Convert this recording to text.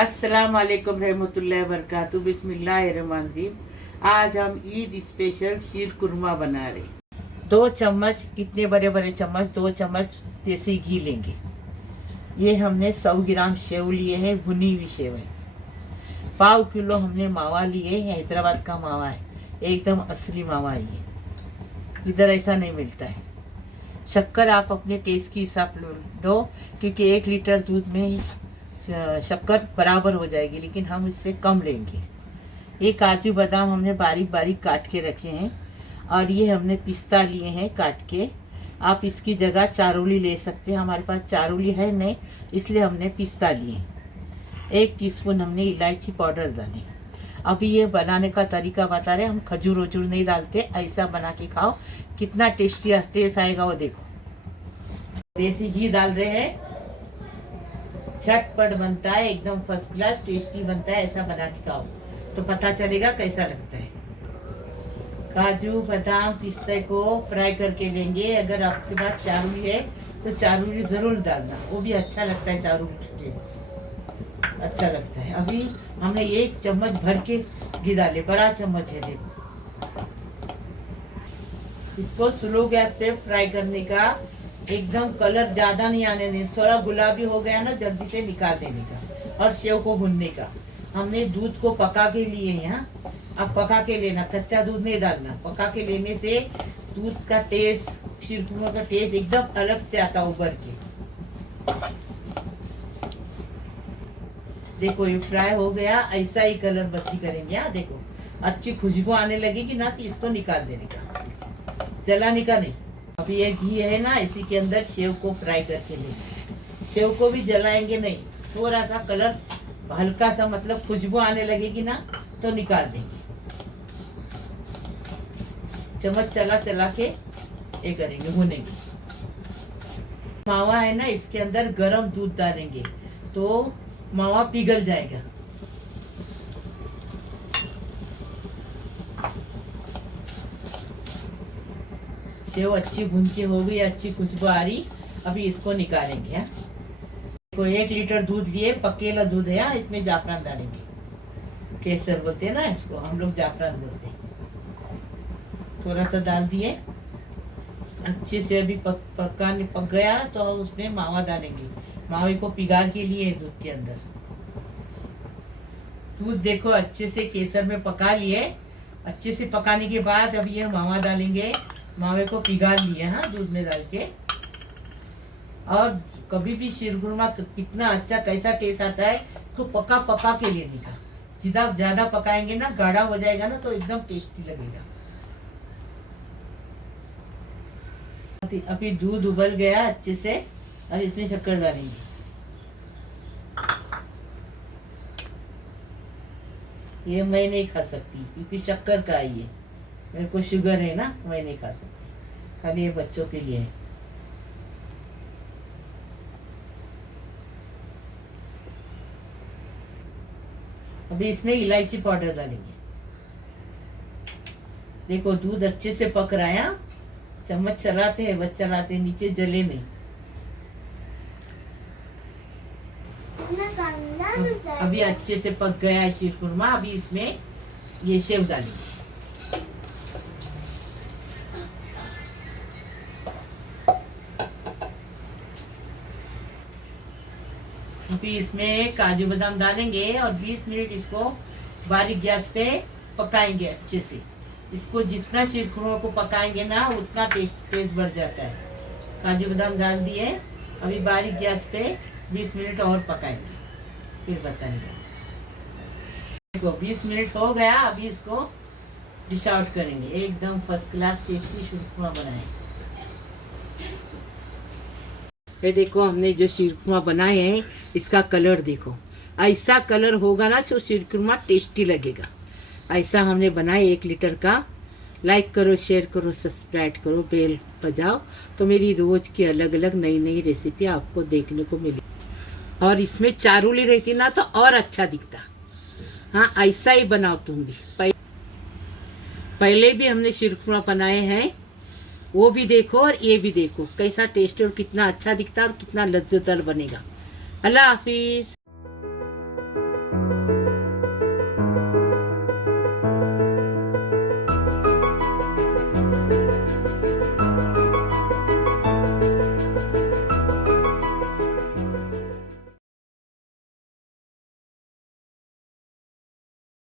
अस्सलाम वालेकुम रहमतुल्लाहि वबरकातुहू बिस्मिल्लाहिर्रहमानिर्रहीम। आज हम ईद स्पेशल शीर कुरमा बना रहे। 2 चम्मच, इतने बड़े बड़े चम्मच 2 चम्मच देसी घी लेंगे। ये हमने 100 ग्राम सेव लिए हैं, भुनी हुई सेव है। 1/2 किलो हमने मावा लिए हैं, हैदराबाद का मावा है, एकदम असली मावा है ये, इधर ऐसा नहीं मिलता है। शक्कर आप अपने टेस्ट के हिसाब लो, क्योंकि 1 लीटर दूध में शक्कर बराबर हो जाएगी, लेकिन हम इससे कम लेंगे। ये काजू बादाम हमने बारीक बारीक काट के रखे हैं, और ये हमने पिस्ता लिए हैं काट के। आप इसकी जगह चारोली ले सकते हैं, हमारे पास चारोली है नहीं, इसलिए हमने पिस्ता लिए। 1 टीस्पून हमने इलायची पाउडर डाले। अभी ये बनाने का तरीका बता रहे, हम खजूर वजूर नहीं डालते, ऐसा बना के खाओ, कितना टेस्टी टेस्ट आएगा वो देखो। देसी घी डाल रहे हैं, झटपट बनता है, एकदम फर्स्ट क्लास टेस्टी बनता है। ऐसा बना के खाओ तो पता चलेगा कैसा लगता है। काजू बादाम पिस्ते को फ्राई करके लेंगे। अगर आपके पास चारूली है तो चारूली जरूर डालना, वो भी अच्छा लगता है, चारूली टेस्ट अच्छा लगता है। अभी हमने 1 चम्मच भर के घी डाले, बड़ा चम्मच है देखो। इसको स्लो गैस पे फ्राई करने का, एकदम कलर ज्यादा नहीं आने देना, थोड़ा गुलाबी हो गया ना जल्दी से निकाल देने का, और सेव को भूनने का। हमने दूध को पका के लिए यहाँ, अब पका के लेना, कच्चा दूध नहीं डालना। पका के लेने से दूध का टेस्ट, शीरकुरमा का टेस्ट एकदम अलग से आता उबर के। देखो ये फ्राई हो गया, ऐसा ही कलर बत्ती करेंगे। यहाँ देखो अच्छी खुशबू आने लगेगी ना, तो इसको निकाल देने का, जलाने का नहीं। अभी ये घी है ना, इसी के अंदर सेव को फ्राई करके लेंगे। सेव को भी जलाएंगे नहीं, थोड़ा सा कलर हल्का सा, मतलब खुशबू आने लगेगी ना तो निकाल देंगे। चम्मच चला चला के ये करेंगे, भुनेंगे। मावा है ना, इसके अंदर गरम दूध डालेंगे तो मावा पिघल जाएगा। सेव अच्छी भून के हो गई, अच्छी खुशबू आ रही। अभी इसको निकालेंगे। देखो 1 लीटर दूध लिए, पकेला दूध है, इसमें जाफरान डालेंगे। केसर बोलते हैं ना इसको, हम लोग जाफरान बोलते हैं। थोड़ा सा डाल दिए, अच्छे से अभी पक गया तो उसमें मावा डालेंगे। मावे को पिघाल के लिए दूध के अंदर। दूध देखो अच्छे से केसर में पका लिए। अच्छे से पकाने के बाद अब ये मावा डालेंगे। मावे को पिघाल लिए, हाँ, दूध में डाल के। और कभी भी शीरकुरमा कितना अच्छा कैसा टेस्ट आता है, तो पका पका के लेने का। सीधा ज्यादा पकाएंगे ना, गाढ़ा हो जाएगा ना, तो एकदम टेस्टी लगेगा। अभी दूध उबल गया अच्छे से, अब इसमें शक्कर डालेंगे। ये मैं नहीं खा सकती, क्योंकि शक्कर का है ये, मेरे को शुगर है ना, मैं नहीं खा सकती, खाली ये बच्चों के लिए है। अभी इसमें इलायची पाउडर डालेंगे। देखो दूध अच्छे से पक रहा है, चम्मच चलाते हैं, बस चलाते नीचे जले नहीं। अभी अच्छे से पक गया है शीरकुरमा। अभी इसमें ये सेव डालेंगे। अभी इसमें काजू बादाम डालेंगे और 20 मिनट इसको बारीक गैस पे पकाएंगे अच्छे से। इसको जितना शीरकुरमा को पकाएंगे ना, उतना टेस्ट बढ़ जाता है। काजू बादाम डाल दिए, अभी बारीक गैस पे 20 मिनट और पकाएंगे, फिर बताएंगे। देखो 20 मिनट हो गया, अभी इसको डिश आउट करेंगे। एकदम फर्स्ट क्लास टेस्टी शीरकुरमा बनाएंगे। ये देखो हमने जो शीरकुरमा बनाए हैं, इसका कलर देखो, ऐसा कलर होगा ना तो शीरकुरमा टेस्टी लगेगा। ऐसा हमने बनाए 1 लीटर का। लाइक करो, शेयर करो, सब्सक्राइब करो, बेल बजाओ, तो मेरी रोज की अलग अलग नई नई रेसिपी आपको देखने को मिले। और इसमें चारूली रहती ना तो और अच्छा दिखता। हाँ, ऐसा ही बनाओ तुम भी। पहले भी हमने शीरकुरमा बनाए हैं, वो भी देखो और ये भी देखो कैसा टेस्ट और कितना अच्छा दिखता है और कितना लज्जतदार बनेगा। अल्लाह हाफिज।